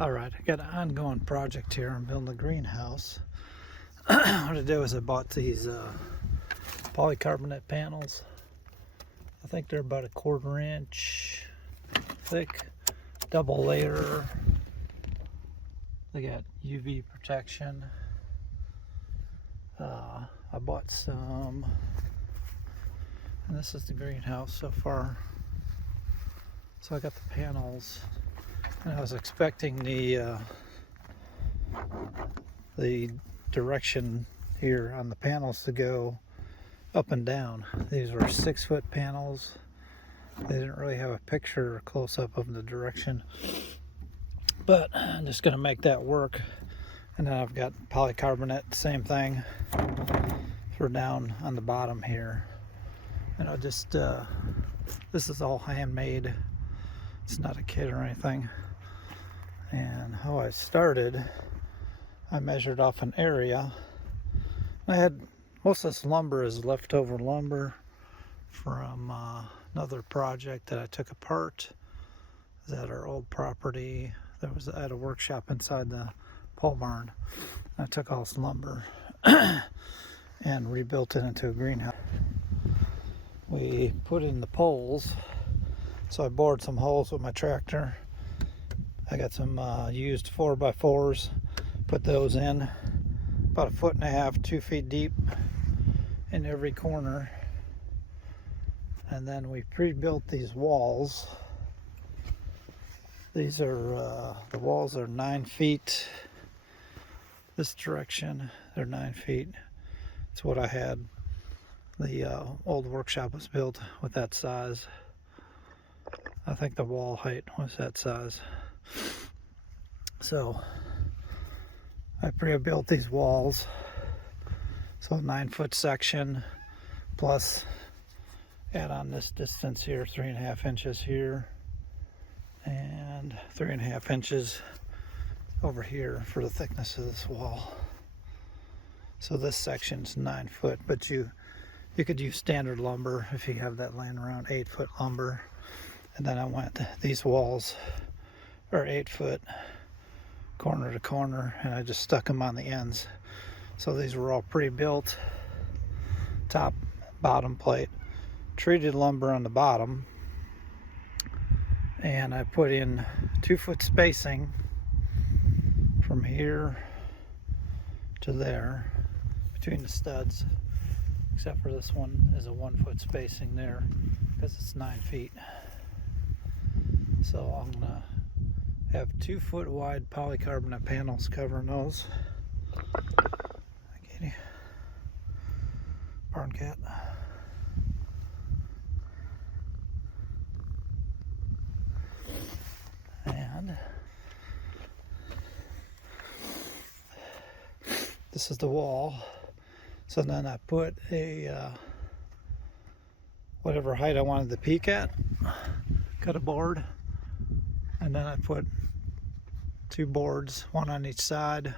Alright, I got an ongoing project here. I'm building a greenhouse. What I did was I bought these polycarbonate panels. I think they're about 1/4 inch thick, double layer. They got UV protection. I bought some, and this is the greenhouse so far. So I got the panels, and I was expecting the direction here on the panels to go up and down. These were 6-foot panels. They didn't really have a picture or close-up of the direction, but I'm just going to make that work. And then I've got polycarbonate, same thing, for down on the bottom here. And I'll just this is all handmade. It's not a kit or anything. And how I started, I measured off an area. I had most of this lumber is leftover lumber from another project that I took apart. It was at our old property. There was at a workshop inside the pole barn. I took all this lumber and rebuilt it into a greenhouse. We put in the poles, so I bored some holes with my tractor. I got some used 4x4s, put those in, about 1.5 feet, 2 feet deep in every corner. And then we pre-built these walls. These are, the walls are 9 feet. This direction, they're 9 feet. It's what I had. The old workshop was built with that size. I think the wall height was that size. So I pre-built these walls. So 9-foot section plus add on this distance here, 3.5 inches here and 3.5 inches over here for the thickness of this wall. So this section's 9 foot, but you could use standard lumber if you have that laying around, 8-foot lumber. And then I went, these walls are 8 foot corner to corner, and I just stuck them on the ends. So these were all pre-built, top, bottom plate, treated lumber on the bottom, and I put in 2-foot spacing from here to there between the studs, except for this one is a 1-foot spacing there because it's 9 feet. So I'm gonna have 2-foot wide polycarbonate panels covering those. Katie, barn cat. And this is the wall. So then I put a whatever height I wanted to peak at, cut a board, and then I put 2 boards, one on each side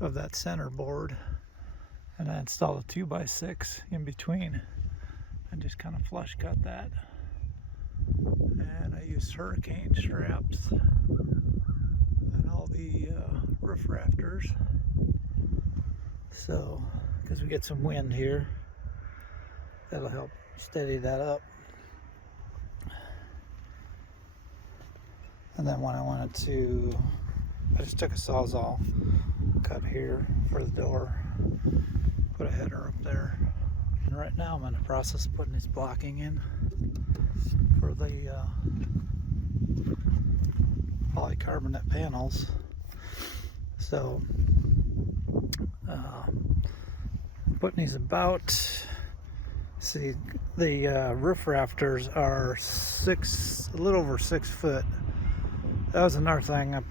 of that center board, and I installed a 2x6 in between and just kind of flush cut that. And I used hurricane straps on all the roof rafters, so because we get some wind here, that'll help steady that up. And then when I wanted to, I just took a sawzall, cut here for the door, put a header up there. And right now I'm in the process of putting this blocking in for the polycarbonate panels. So I'm putting these about, see, the roof rafters are a little over 6 foot. That was another thing.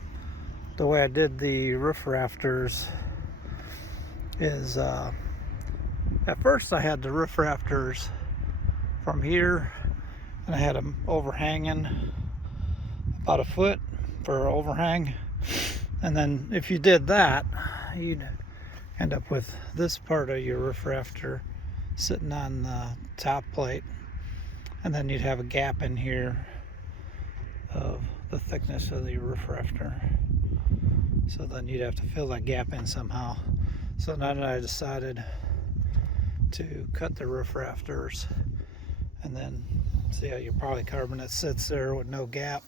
The way I did the roof rafters is at first I had the roof rafters from here, and I had them overhanging about 1 foot for overhang. And then if you did that, you'd end up with this part of your roof rafter sitting on the top plate, and then you'd have a gap in here of the thickness of the roof rafter. So then you'd have to fill that gap in somehow. So then I decided to cut the roof rafters and then see how your polycarbonate sits there with no gap.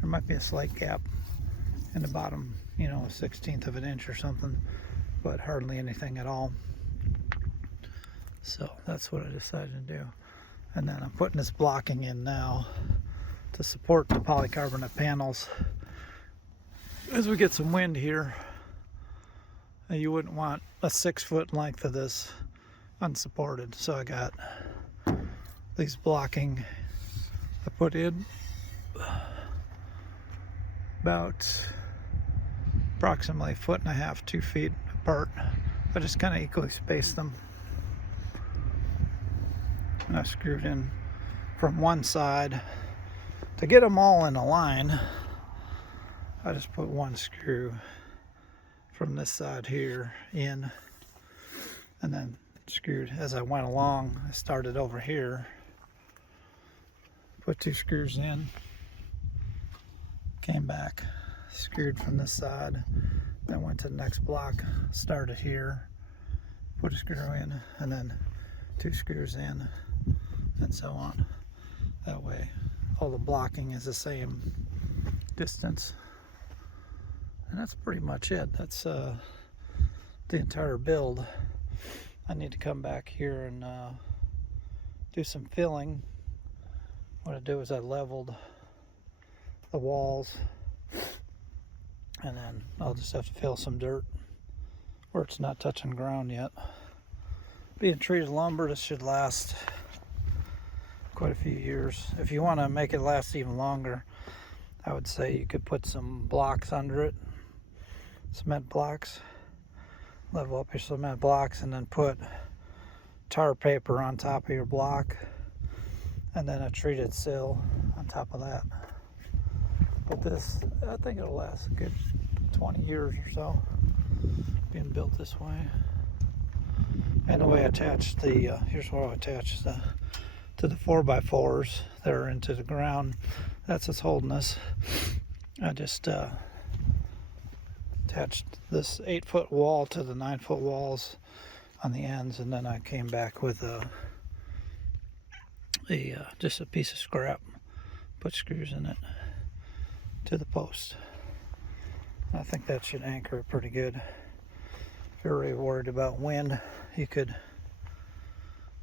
There might be a slight gap in the bottom, you know, a 1/16 of an inch or something, but hardly anything at all. So that's what I decided to do. And then I'm putting this blocking in now to support the polycarbonate panels. As we get some wind here, you wouldn't want a 6-foot length of this unsupported. So I got these blocking I put in about approximately 1.5 feet, 2 feet apart. I just kind of equally spaced them. And I screwed in from one side. To get them all in a line, I just put one screw from this side here in, and then screwed as I went along. I started over here, put 2 screws in, came back, screwed from this side, then went to the next block, started here, put a screw in, and then 2 screws in, and so on. That way all the blocking is the same distance. And that's pretty much it. That's the entire build. I need to come back here and do some filling. What I do is I leveled the walls, and then I'll just have to fill some dirt where it's not touching ground yet. Being treated lumber, this should last quite a few years. If you want to make it last even longer, I would say you could put some blocks under it, cement blocks, level up your cement blocks, and then put tar paper on top of your block, and then a treated sill on top of that. But this, I think it'll last a good 20 years or so, being built this way. And the way I attach the, here's where I attach the, to the 4x4s that are into the ground. That's what's holding us. I just attached this 8-foot wall to the 9-foot walls on the ends, and then I came back with just a piece of scrap, put screws in it to the post. I think that should anchor it pretty good. If you're really worried about wind, you could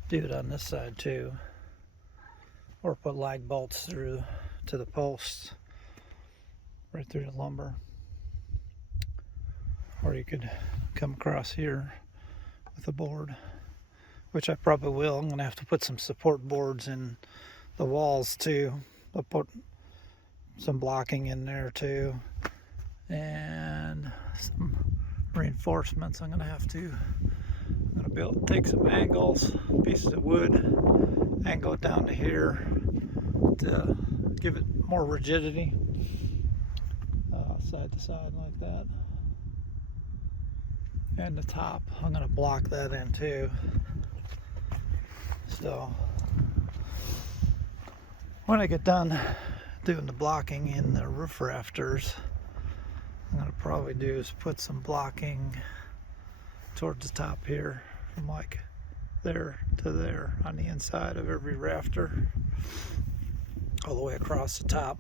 do it on this side too, or put lag bolts through to the posts, right through the lumber. Or you could come across here with a board, which I probably will. I'm gonna have to put some support boards in the walls too. I'll put some blocking in there too, and some reinforcements. I'm gonna be able to take some angles, pieces of wood, angle it down to here to give it more rigidity, side to side like that. And the top, I'm going to block that in too. So when I get done doing the blocking in the roof rafters, I'm going to probably do is put some blocking towards the top here, from like there to there on the inside of every rafter, all the way across the top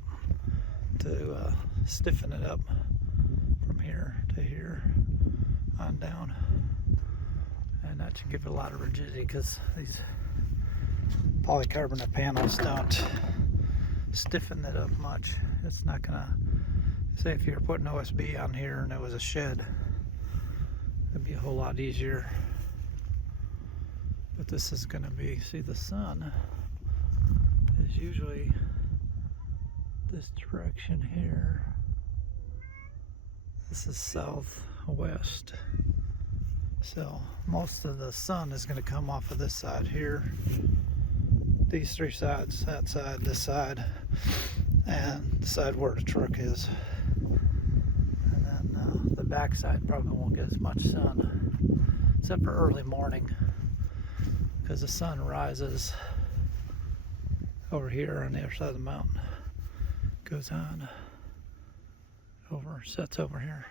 to stiffen it up from here to here on down. And that should give it a lot of rigidity, because these polycarbonate panels don't stiffen it up much. It's not gonna, say if you were putting OSB on here and it was a shed, it'd be a whole lot easier. But this is gonna be, see, the sun is usually this direction here. This is southwest. So most of the sun is going to come off of this side here. These 3 sides, that side, this side, and the side where the truck is. And then the back side probably won't get as much sun, except for early morning, because the sun rises over here on the other side of the mountain. Goes on over, sets over here.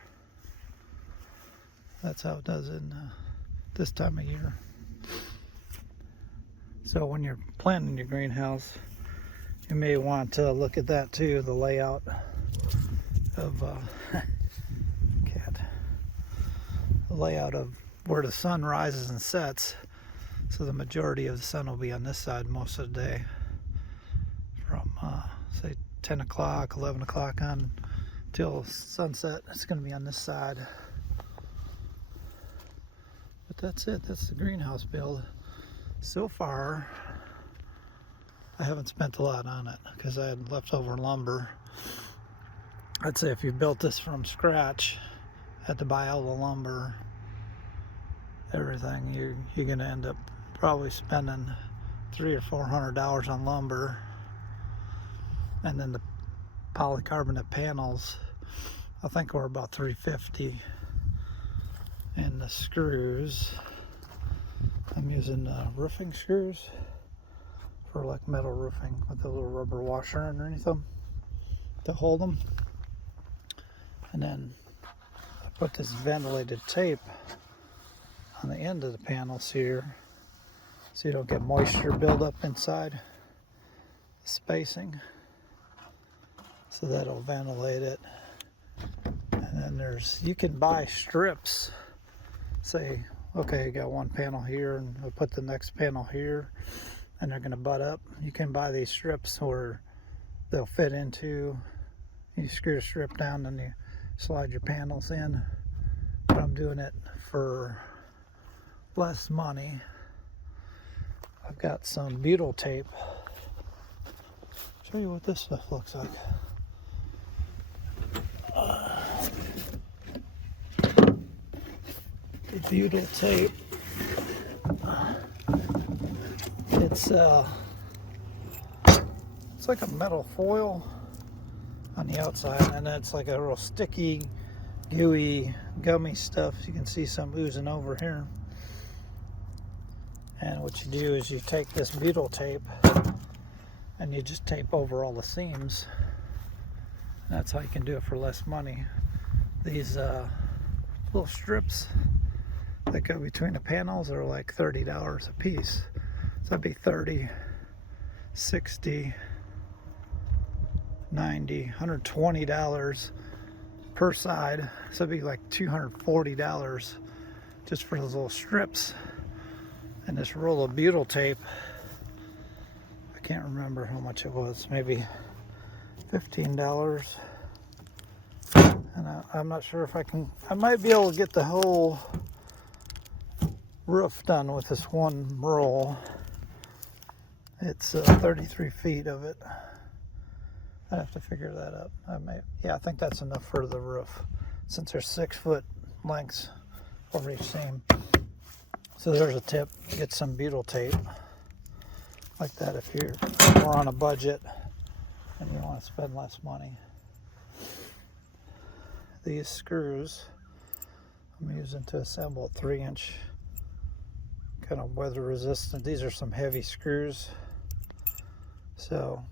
That's how it does in this time of year. So when you're planting your greenhouse, you may want to look at that too, the layout of the layout of where the sun rises and sets. So the majority of the sun will be on this side most of the day, from say 10 o'clock, 11 o'clock on till sunset. It's going to be on this side. But that's it. That's the greenhouse build. So far, I haven't spent a lot on it because I had leftover lumber. I'd say if you built this from scratch, had to buy all the lumber, everything, you're going to end up probably spending $300 or $400 on lumber. And then the polycarbonate panels, I think were about $350. And the screws, I'm using roofing screws for like metal roofing with a little rubber washer underneath them to hold them. And then I put this ventilated tape on the end of the panels here so you don't get moisture buildup inside the spacing. So that'll ventilate it. And then you can buy strips. Say, okay, you got one panel here and we'll put the next panel here and they're going to butt up. You can buy these strips where they'll fit into, you screw the strip down and you slide your panels in. But I'm doing it for less money. I've got some butyl tape. Show you what this stuff looks like. The butyl tape. It's like a metal foil on the outside, and it's like a real sticky, gooey, gummy stuff. You can see some oozing over here. And what you do is you take this butyl tape and you just tape over all the seams. And that's how you can do it for less money. These little strips that go between the panels are like $30 a piece. So that'd be $30, $60, $90, $120 per side. So it'd be like $240 just for those little strips. And this roll of butyl tape, I can't remember how much it was, maybe $15. And I'm not sure if I might be able to get the whole roof done with this one roll. It's 33 feet of it. I'd have to figure that up. I think that's enough for the roof, since there's 6 foot lengths over each seam. So there's a tip: get some butyl tape like that if you're more on a budget and you want to spend less money. These screws I'm using to assemble a 3-inch kind of weather resistant. These are some heavy screws. So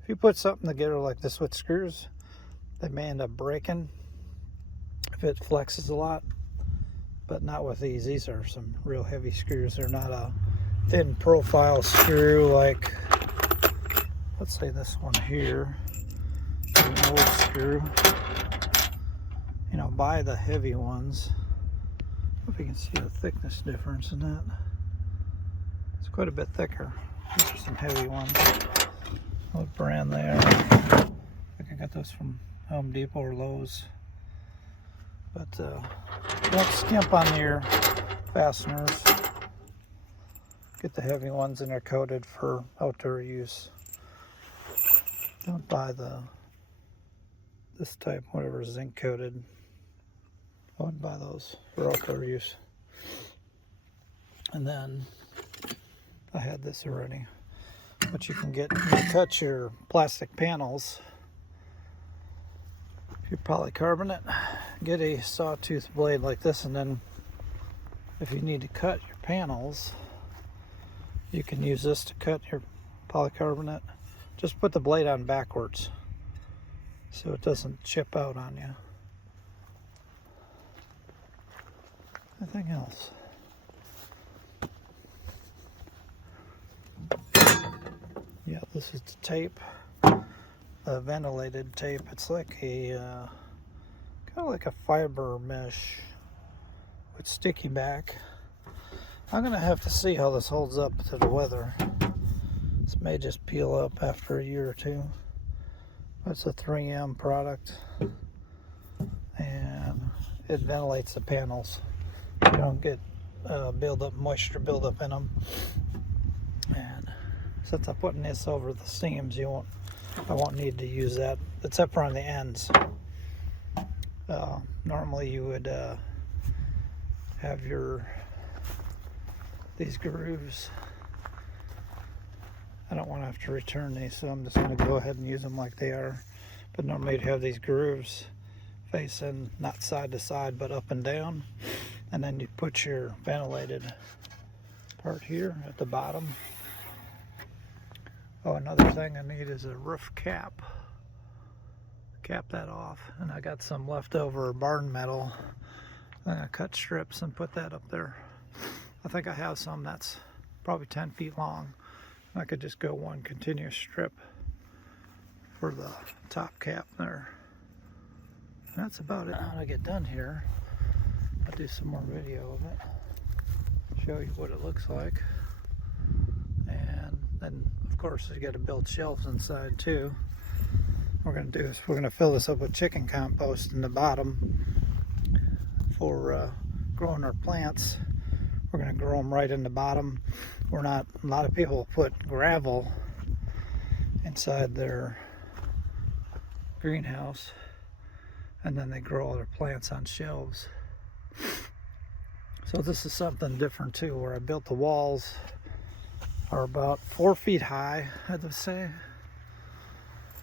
if you put something together like this with screws, they may end up breaking if it flexes a lot. But not with these. These are some real heavy screws. They're not a thin profile screw like, let's say this one here, an old screw. You know, buy the heavy ones. I don't know if you can see the thickness difference in that. It's quite a bit thicker. These are some heavy ones. What brand they are? I think I got those from Home Depot or Lowe's. But don't skimp on your fasteners. Get the heavy ones, and they're coated for outdoor use. Don't buy this type, whatever, zinc coated. I wouldn't buy those for outdoor use. And then I had this already, but you can cut your plastic panels. Your polycarbonate, get a sawtooth blade like this, and then if you need to cut your panels, you can use this to cut your polycarbonate. Just put the blade on backwards so it doesn't chip out on you. Anything else? Yeah, this is the tape, the ventilated tape. It's like a kind of like a fiber mesh with sticky back. I'm gonna have to see how this holds up to the weather. This may just peel up after a year or two. It's a 3M product, and it ventilates the panels. You don't get moisture buildup in them. And since I'm putting this over the seams, I won't need to use that, except for on the ends. Normally you would have these grooves. I don't want to have to return these, so I'm just going to go ahead and use them like they are. But normally you'd have these grooves facing not side to side but up and down, and then you put your ventilated part here at the bottom. Oh, another thing I need is a roof cap. Cap that off, and I got some leftover barn metal. I'm gonna cut strips and put that up there. I think I have some that's probably 10 feet long. I could just go one continuous strip for the top cap there. And that's about it. When I get done here, I'll do some more video of it, show you what it looks like. And then of course you got to build shelves inside too. What we're going to do is we're going to fill this up with chicken compost in the bottom for growing our plants. We're going to grow them right in the bottom. A lot of people put gravel inside their greenhouse, and then they grow all their plants on shelves. So this is something different too, where I built the walls are about 4 feet high, I'd say.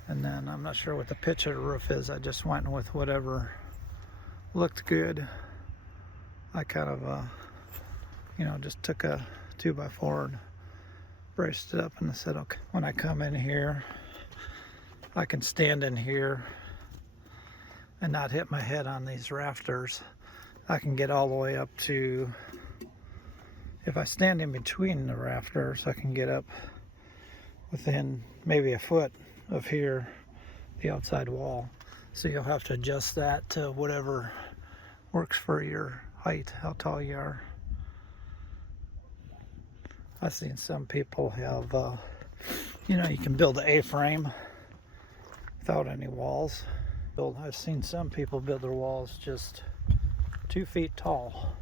And then I'm not sure what the pitch of the roof is. I just went with whatever looked good. I kind of just took a 2x4 and braced it up, and I said, okay, when I come in here, I can stand in here and not hit my head on these rafters. I can get all the way up to, if I stand in between the rafters, I can get up within maybe a foot of here, the outside wall. So you'll have to adjust that to whatever works for your height, how tall you are. I've seen some people have, you can build an A-frame without any walls. I've seen some people build their walls just 2 feet tall,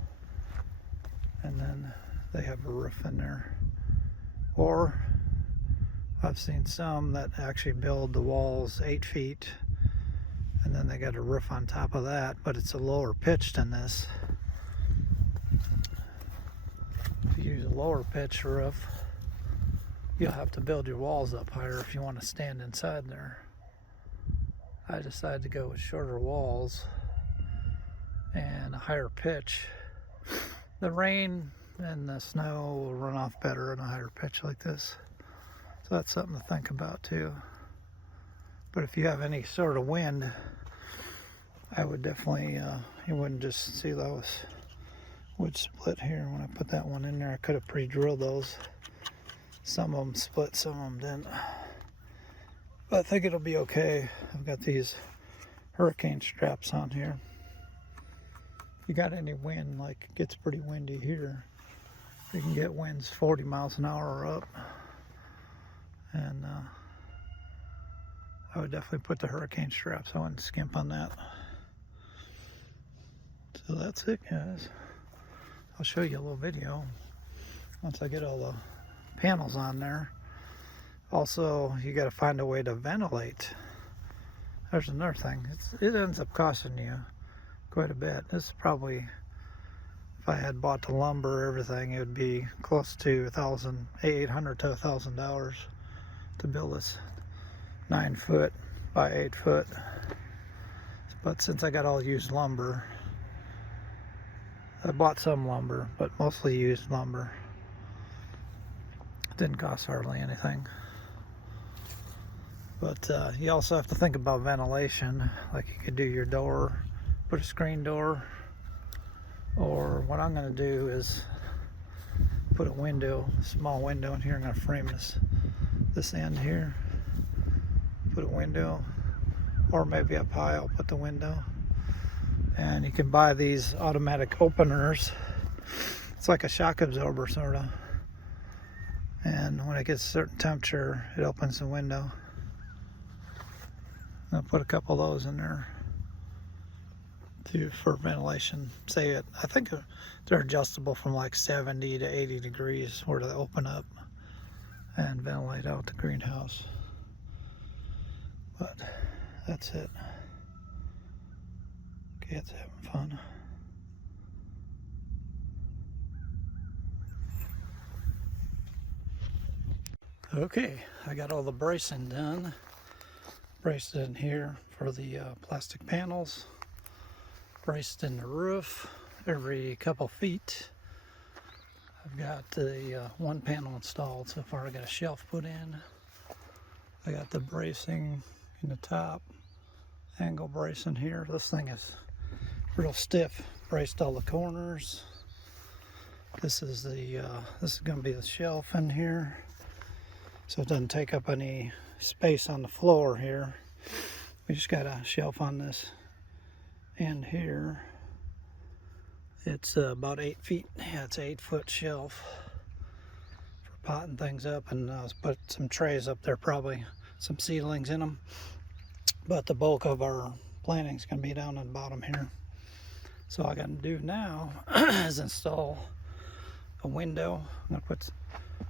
and then they have a roof in there. Or I've seen some that actually build the walls 8 feet, and then they got a roof on top of that, but it's a lower pitch than this. If you use a lower pitch roof, you'll have to build your walls up higher if you want to stand inside there. I decided to go with shorter walls and a higher pitch. The rain and the snow will run off better in a higher pitch like this. So that's something to think about too. But if you have any sort of wind, I would definitely, you wouldn't just see those wood split here. When I put that one in there, I could have pre-drilled those. Some of them split, some of them didn't. But I think it'll be okay. I've got these hurricane straps on here. If you got any wind, like it gets pretty windy here, you can get winds 40 miles an hour or up. And I would definitely put the hurricane straps. I wouldn't skimp on that. So that's it, guys. I'll show you a little video once I get all the panels on there. Also, you got to find a way to ventilate. There's another thing. It ends up costing you quite a bit. This is probably, if I had bought the lumber, everything, it would be close to $800 to $1,000 to build this 9 foot by 8 foot. But since I got all used lumber, I bought some lumber, but mostly used lumber. It didn't cost hardly anything. But you also have to think about ventilation. Like you could do your door, put a screen door, or what I'm going to do is put a window, small window in here. I'm going to frame this end here, put a window, or maybe up high I'll put the window. And you can buy these automatic openers. It's like a shock absorber sort of, and when it gets a certain temperature it opens the window. I'll put a couple of those in there for ventilation. I think they're adjustable from like 70 to 80 degrees where they open up and ventilate out the greenhouse. But that's it. Kids having fun. Okay, I got all the bracing done. Braced in here for the plastic panels. Braced in the roof every couple feet. I've got the one panel installed so far. I got a shelf put in. I got the bracing in the top. Angle bracing here. This thing is real stiff. Braced all the corners. This is going to be the shelf in here, so it doesn't take up any space on the floor here. We just got a shelf on this end here. It's about 8 feet. Yeah, it's an 8-foot shelf for potting things up, and I'll put some trays up there, probably some seedlings in them. But the bulk of our planting is going to be down on the bottom here. So all I got to do now is install a window. I'm going to put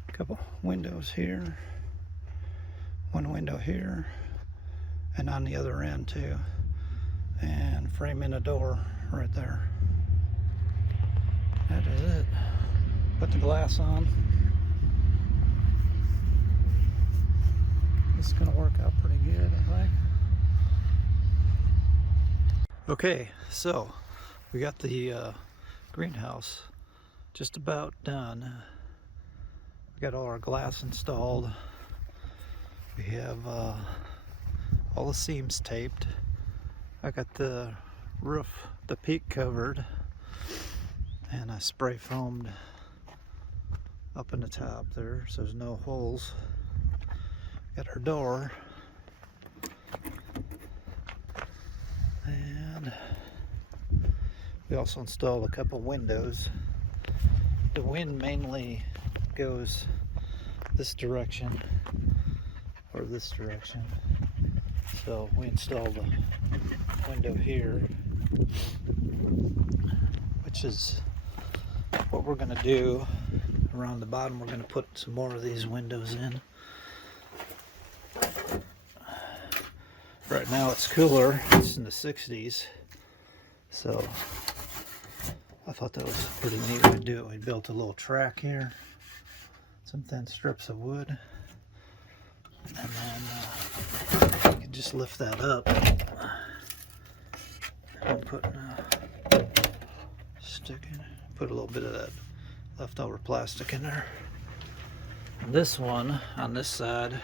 a couple windows here. One window here, and on the other end too, and frame in a door right there. That is it. Put the glass on. It's gonna work out pretty good, I think. Okay, so we got the greenhouse just about done. We got all our glass installed. We have all the seams taped. I got the roof, the peak covered, and I spray foamed up in the top there so there's no holes. Got our door, and we also installed a couple windows. The wind mainly goes this direction or this direction, so we installed a window here, which is what we're going to do. Around the bottom we're going to put some more of these windows in. Right now it's cooler, it's in the 60s, so I thought that was a pretty neat way to do it. We built a little track here, some thin strips of wood, and then you can just lift that up and put put a little bit of that leftover plastic in there. And this one on this side,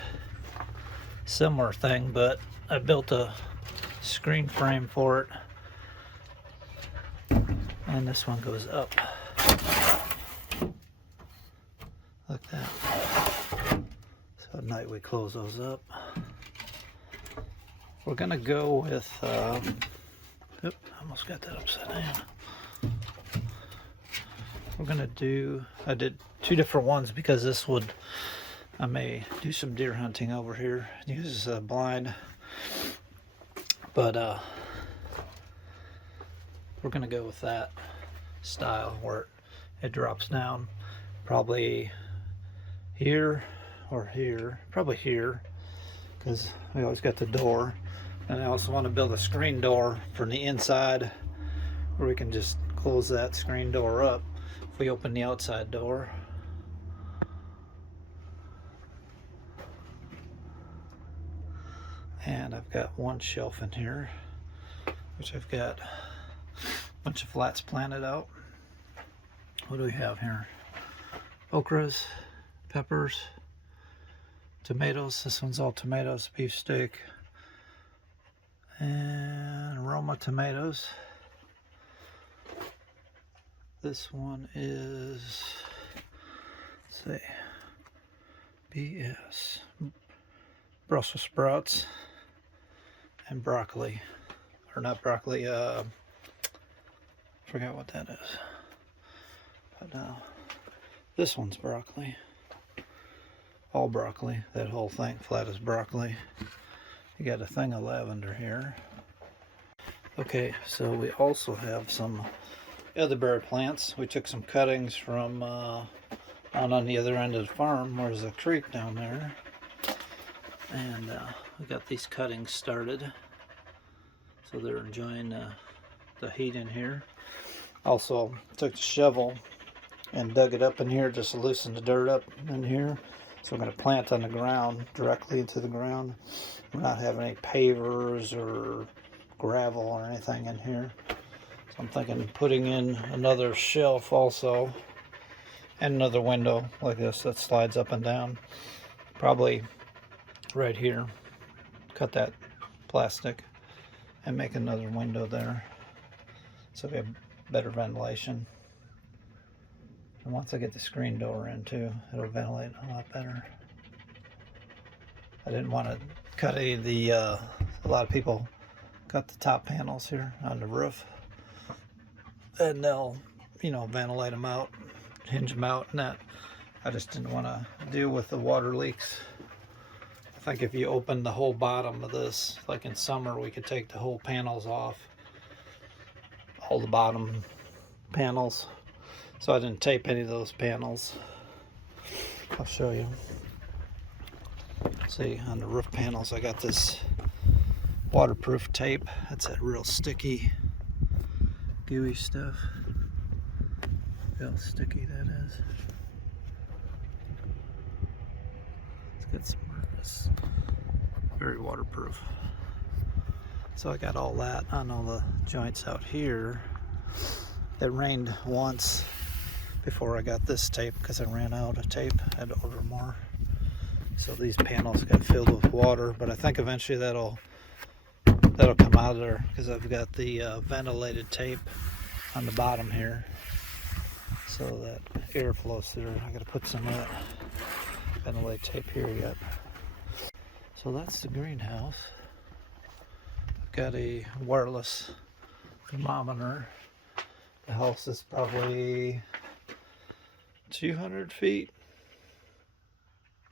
similar thing, but I built a screen frame for it, and this one goes up like that. So at night we close those up. We're gonna go with I almost got that upside down. We're gonna do, I did two different ones because this would, I may do some deer hunting over here, use a blind, but we're gonna go with that style where it drops down, probably here or here, probably here, because we always got the door. And I also want to build a screen door from the inside where we can just close that screen door up if we open the outside door. And I've got one shelf in here, which I've got a bunch of flats planted out. What do we have here? Okras, peppers, tomatoes. This one's all tomatoes, beefsteak, and aroma tomatoes. This one is, let's see, BS, Brussels sprouts and broccoli, or not broccoli, forgot what that is. But this one's broccoli. All broccoli, that whole thing, flat as broccoli. You got a thing of lavender here. Okay, so we also have some elderberry plants. We took some cuttings from on the other end of the farm, where there's a creek down there. And we got these cuttings started. So they're enjoying the heat in here. Also took the shovel and dug it up in here just to loosen the dirt up in here. So we're going to plant on the ground, directly into the ground. We're not having any pavers or gravel or anything in here. So I'm thinking putting in another shelf also, and another window like this that slides up and down. Probably right here. Cut that plastic and make another window there, so we have better ventilation. And once I get the screen door in too, it'll ventilate a lot better. I didn't want to cut any of the, a lot of people cut the top panels here on the roof. And they'll, you know, ventilate them out, hinge them out, and that. I just didn't want to deal with the water leaks. I think if you open the whole bottom of this, like in summer, we could take the whole panels off. All the bottom panels. So I didn't tape any of those panels. I'll show you. See, on the roof panels, I got this waterproof tape. That's that real sticky, gooey stuff. Look how sticky that is. It's very waterproof. So I got all that on all the joints out here. It rained once before I got this tape because I ran out of tape. I had to order more. So these panels got filled with water, but I think eventually that'll come out of there because I've got the ventilated tape on the bottom here, so that air flows through. I got to put some of that ventilated tape here yet. So that's the greenhouse. I've got a wireless thermometer. The house is probably 200 feet,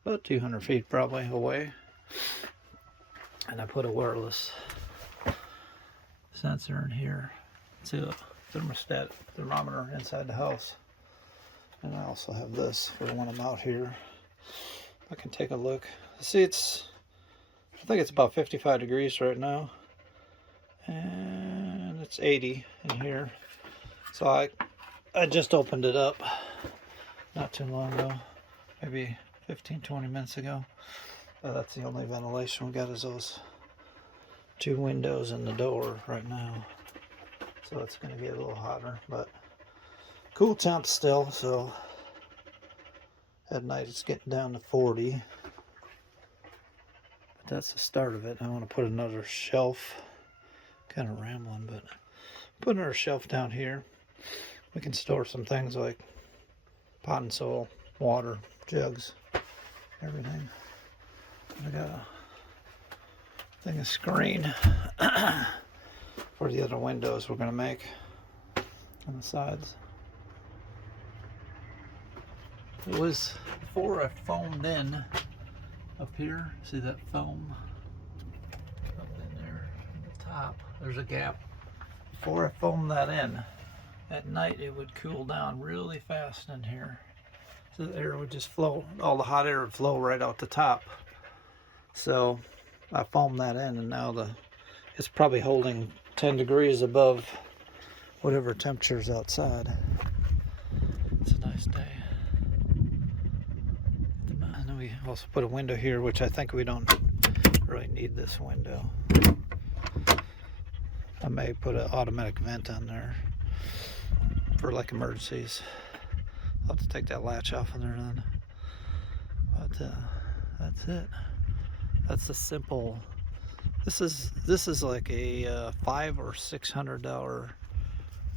about 200 feet probably away. And I put a wireless sensor in here to a thermostat thermometer inside the house. And I also have this for when I'm out here. I can take a look. See, I think it's about 55 degrees right now. And it's 80 in here. So I just opened it up not too long ago, maybe 15-20 minutes ago. That's the only ventilation we got, is those two windows and the door right now. So it's going to get a little hotter, but cool temp still. So at night it's getting down to 40. But that's the start of it. I want to put another shelf. Kind of rambling, but put another shelf down here. We can store some things like pot and soil, water, jugs, everything. I got a thing of screen for the other windows we're going to make on the sides. It was before I foamed in up here. See that foam up in there at the top? There's a gap. Before I foamed that in, at night it would cool down really fast in here. So the air would just flow, all the hot air would flow right out the top. So I foamed that in, and now it's probably holding 10 degrees above whatever temperature's outside. It's a nice day. And then we also put a window here, which I think we don't really need this window. I may put an automatic vent on there for like emergencies. I'll have to take that latch off in there then. But that's it. That's a simple. This is like a $500 or $600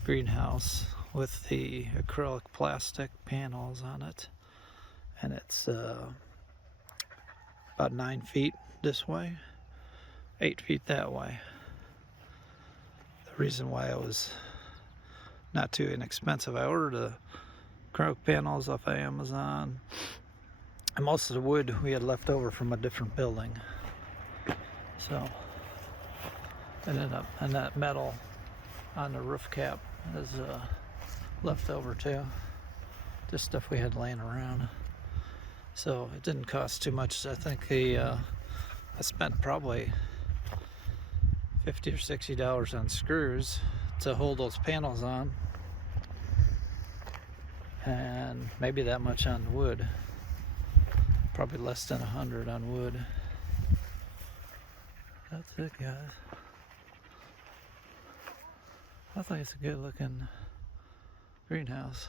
greenhouse with the acrylic plastic panels on it, and it's about 9 feet this way, 8 feet that way. The reason why it was not too inexpensive, I ordered the acrylic panels off of Amazon, and most of the wood we had left over from a different building. So, and that metal on the roof cap is left over too. Just stuff we had laying around. So it didn't cost too much. I think I spent probably $50 or $60 on screws to hold those panels on, and maybe that much on wood. Probably less than 100 on wood. That's it, guys. I think it's a good looking greenhouse.